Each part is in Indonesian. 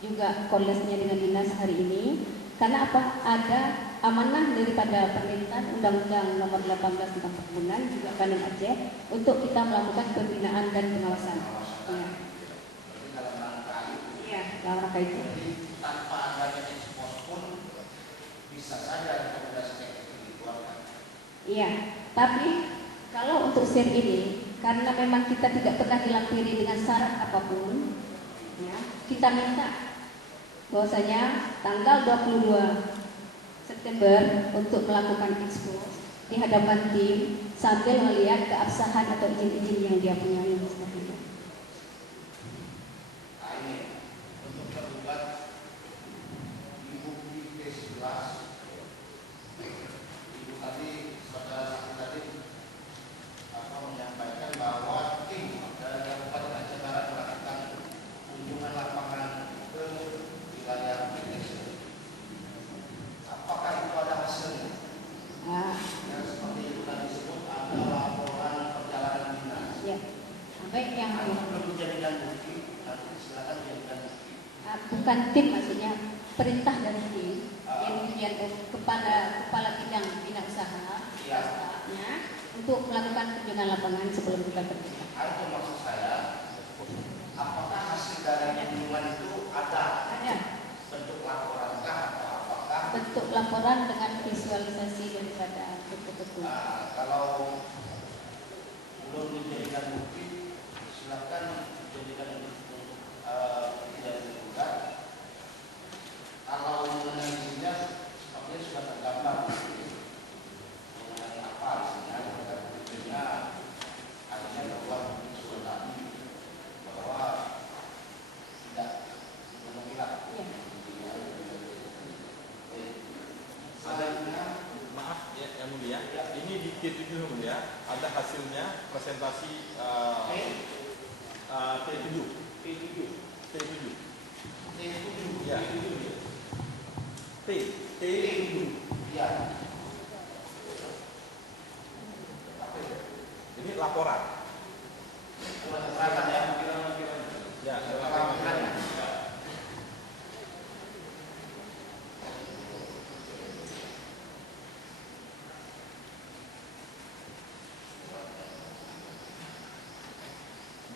juga koordinasinya dengan dinas hari ini. Karena apa? Ada amanah daripada pemerintah Undang-Undang Nomor 18 tentang Perkebunan juga Kanan Aceh untuk kita melakukan pembinaan dan pengawasan. Ya. Iya, dalam rangka itu. Jadi tanpa adanya ekspos pun bisa saja rekomendasi teknik dikeluarkan. Iya, tapi kalau untuk SIR ini, karena memang kita tidak pernah dilampiri dengan syarat apapun, ya, kita minta bahwasanya tanggal 22 September untuk melakukan ekspos di hadapan tim sambil melihat keabsahan atau izin-izin yang dia punya seperti itu. Nah ini untuk tergugat di bukti T11, Ibu tadi, saudara saksi tadi menyampaikan bahwa tim dari Kabupaten Aceh Barat melakukan kunjungan lapangan ke wilayah PTS. Apakah itu ada hasilnya? Yang seperti itu tadi disebut ada laporan perjalanan dinas. Ya, sampai yang belum dijadikan bukti, nanti silakan dijadikan bukti. Bukan tim maksudnya, perintah dari tim yang kemudian kepala bidang usaha ya, untuk melakukan kunjungan lapangan sebelum kita terbuka. Itu maksud saya, apakah hasil dari kunjungan itu ada bentuk laporankah atau apakah? Bentuk laporan dengan visualisasi daripada betul-betul. Kalau belum dijadikan bukti, silakan dijadikan untuk tidak tergugat. Kalau mengenai isinya, sepertinya sudah tergambar mengenai apa isinya, buktinya hanya bahwa sudah tadi bahwa tidak memenuhi hak. Maaf ya yang mulia, ini di T7 mulia ada hasilnya presentasi T7 ya T7 ya. ini laporan Keberatan ya, ya laporan.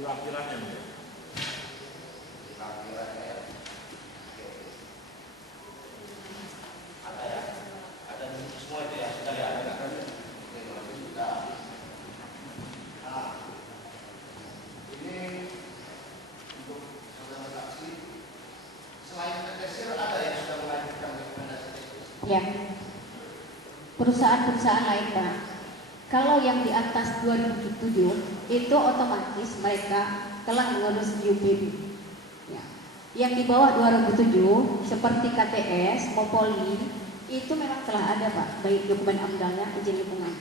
di lampirannya mulia. Ada ya, ada semua itu ya, sudah ya, ada. Nah, ini untuk saudara saksi, selain PTSR ada yang sudah mengajukan rekomendasi teknis? Ya, perusahaan-perusahaan lain Pak. Kalau yang di atas 2007 itu otomatis mereka telah mengurus UPB. Ya. Yang di bawah 2007 seperti KTS, Mopoli itu memang telah ada Pak, baik dokumen amdalnya, izin lingkungan.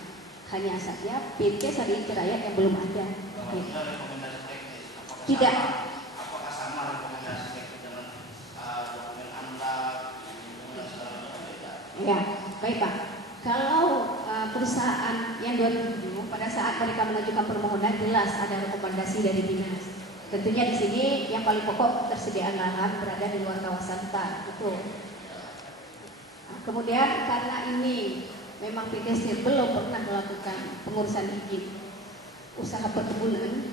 Hanya saja PT Sari Ceraya yang belum ada. Ya. Rekomendasi teknis, Tidak. Apakah sama rekomendasi teknis dengan dokumen amdal, dengan segala macam beda? Ya, baik Pak. Kalau perusahaan yang 2007 pada saat mereka mengajukan permohonan jelas ada rekomendasi dari dinas. Tentunya di sini yang paling pokok ketersediaan lahan berada di luar kawasan hutan, betul. Nah, kemudian karena ini memang PT SIR belum pernah melakukan pengurusan izin usaha perkebunan,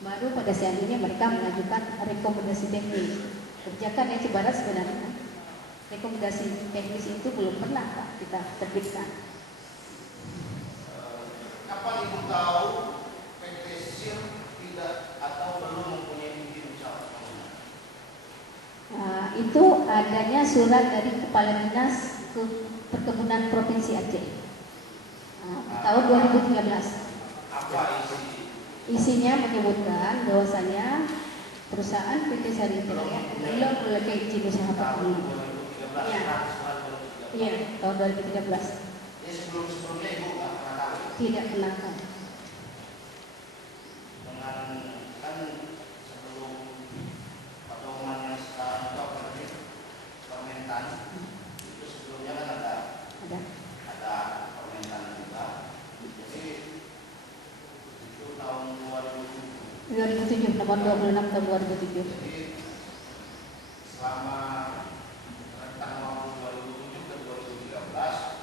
baru pada saat ini mereka mengajukan rekomendasi teknis. Kerjakan yang Cibarat sebenarnya rekomendasi teknis itu belum pernah Pak kita terbitkan. Kapan Ibu tahu PT SIR tidak atau belum mempunyai izin usaha perkebunan? Itu adanya surat dari Kepala Dinas Perkebunan Provinsi Aceh tahun 2013. Apa isi? Isinya menyebutkan bahwasanya perusahaan PT Sari Ceraya belum memiliki izin usaha perkebunan. Iya. Iya, tahun 2013. Ya sebelumnya Ibu nggak pernah tahu? Tidak pernah tahu. Dengan kan sebelum pedoman yang sekarang itu apa namanya permentan itu sebelumnya kan ada permentan juga. Jadi itu tahun 2007. 2007, nomor 26 tahun 2007. Jadi selama rentang waktu 2007 ke 2013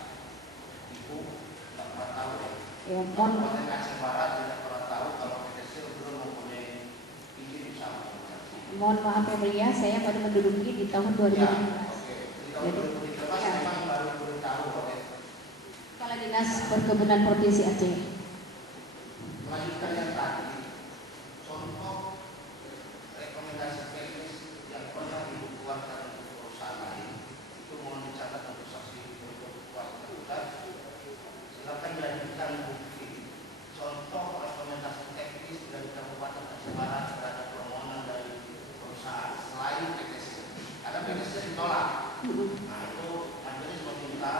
Ibu tidak pernah tahu ya. Ya, Kabupaten Aceh Barat tidak pernah tahu kalau PT Steel belum mempunyai izin usaha komunikasi. mohon maaf yang mulia, saya baru menduduki di tahun 2015. Ya, oke. Di tahun 2013 Ya. memang baru diberitahu oleh Kepala Dinas Perkebunan Provinsi Aceh. melanjutkan yang tadi. Contoh rekomendasi teknis yang pernah dikeluarkan untuk perusahaan lain itu mohon dicatat untuk saksi untuk kuasa tergugat. Silakan dilanjutkan bukti. Contoh rekomendasi teknis dari Kabupaten Aceh Barat terhadap permohonan dari perusahaan selain PTC. Ada PTC ditolak. Nah itu majelis meminta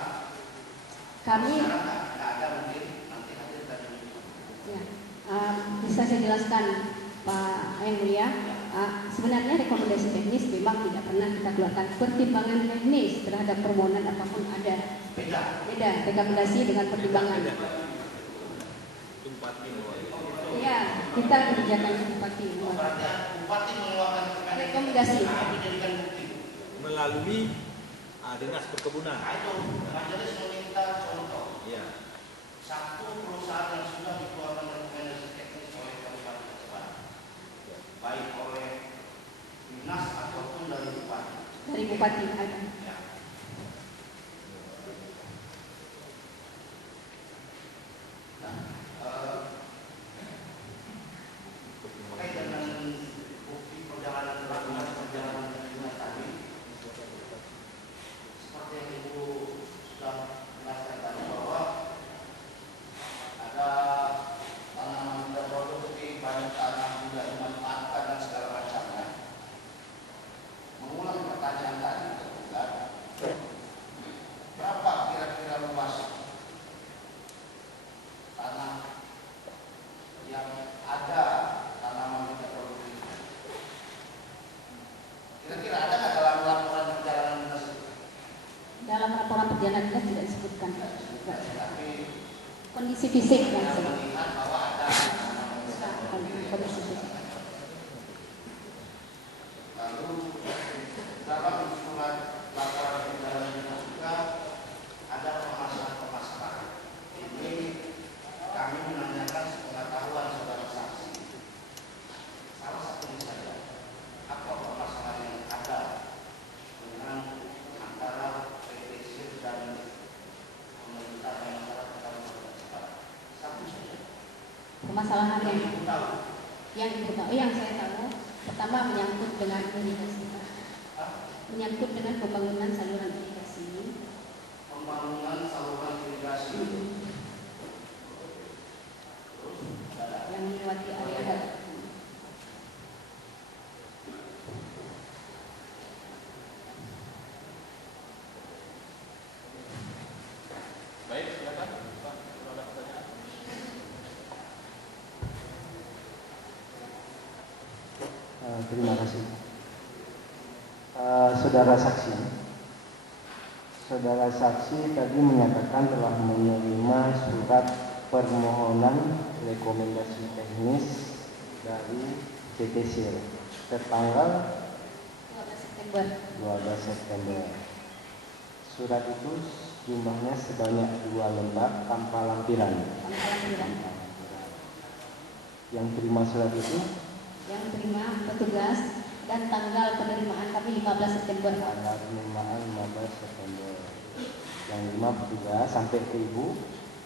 Kami sekarang nggak ada mungkin nanti hadir dan menunjukkan. ya, bisa saya jelaskan Pak yang mulia. Sebenarnya rekomendasi teknis memang tidak pernah kita keluarkan. Pertimbangan teknis terhadap permohonan apapun ada. Beda rekomendasi dengan pertimbangan. Tumpati. Iya, kita kerjakan bupati. Berarti bupati mengeluarkan Rekomendasi. dijadikan bukti. Melalui Dinas Perkebunan. Nah itu majelis meminta contoh Iya. satu perusahaan yang sudah dikeluarkan rekomendasi teknis oleh Kabupaten Aceh Barat, baik oleh dinas ataupun dari bupati. Dari bupati ada. Ya. Nah, terkait dengan bukti perjalanan perizinan tadi, seperti yang Ibu sudah jelaskan tadi bahwa ada tanaman tidak produktif, banyak tanah tidak dimanfaatkan dan segala macamnya. Mengulang pertanyaan tadi tergugat, berapa kira-kira luas tanah yang ada tanaman tidak produktif? Kira-kira ada nggak dalam laporan perjalanan dinas itu? Dalam laporan perjalanan dinas tidak disebutkan. Tapi Kondisi fisik yang kita disebut. melihat bahwa ada Kondisi fisik. lalu dalam surat laporan perjalanan dinas juga ada permasalahan-permasalahan. Ini kami menanyakan sepengetahuan saudara saksi. Salah satunya saja, apa permasalahan yang ada dengan antara PT SIR dan pemerintah dan masyarakat Kabupaten Aceh Barat? Satu saja. Permasalahan Yang ibu tahu. yang saya tahu pertama menyangkut dengan irigasi, menyangkut dengan pembangunan saluran irigasi. Pembangunan saluran irigasi. Terus ada Yang melewati area darat. Baik, silakan. Pak, kalau ada pertanyaan. Terima kasih. Saudara saksi tadi menyatakan telah menerima surat permohonan rekomendasi teknis dari PT SIR tertanggal 12 September. 12 September. Surat itu jumlahnya sebanyak 2 lembar tanpa lampiran. Pangkalan Yang terima surat itu yang terima petugas dan tanggal penerimaan kami 15 September. tanggal penerimaan 15 September. Yang 5 petugas sampai ke ibu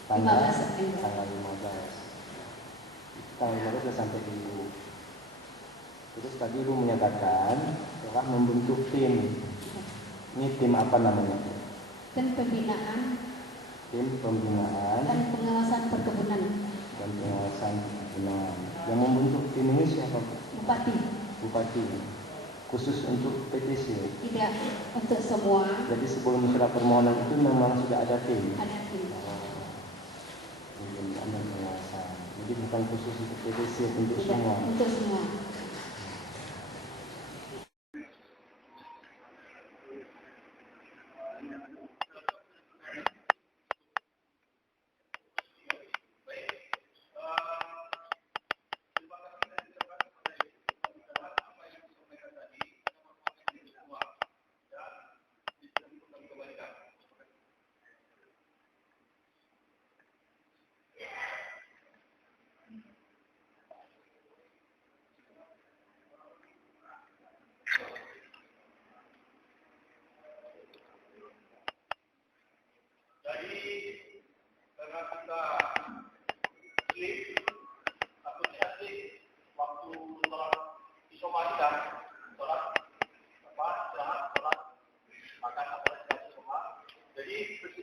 tanggal 15 September. tanggal 15. Tanggal 15 sudah sampai ke ibu. Terus tadi ibu menyatakan telah membentuk tim. Ini tim apa namanya? Dan pembinaan Tim pembinaan dan pengawasan perkebunan dan pengawasan perkebunan. Yang membentuk tim ini siapa? bupati. Bupati. Khusus untuk PT SIR. Tidak untuk semua, Jadi sebelum surat permohonan itu memang sudah ada tim. ada tim. Pembinaan dan pengawasan. Jadi bukan khusus untuk PT SIR, untuk Tidak semua. untuk semua.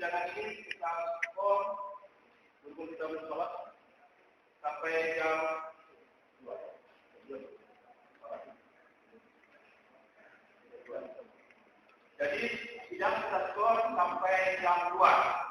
persidangan ini kita skor untuk kita bersolat sampai jam 2. Jadi sidang kita skor sampai jam 2.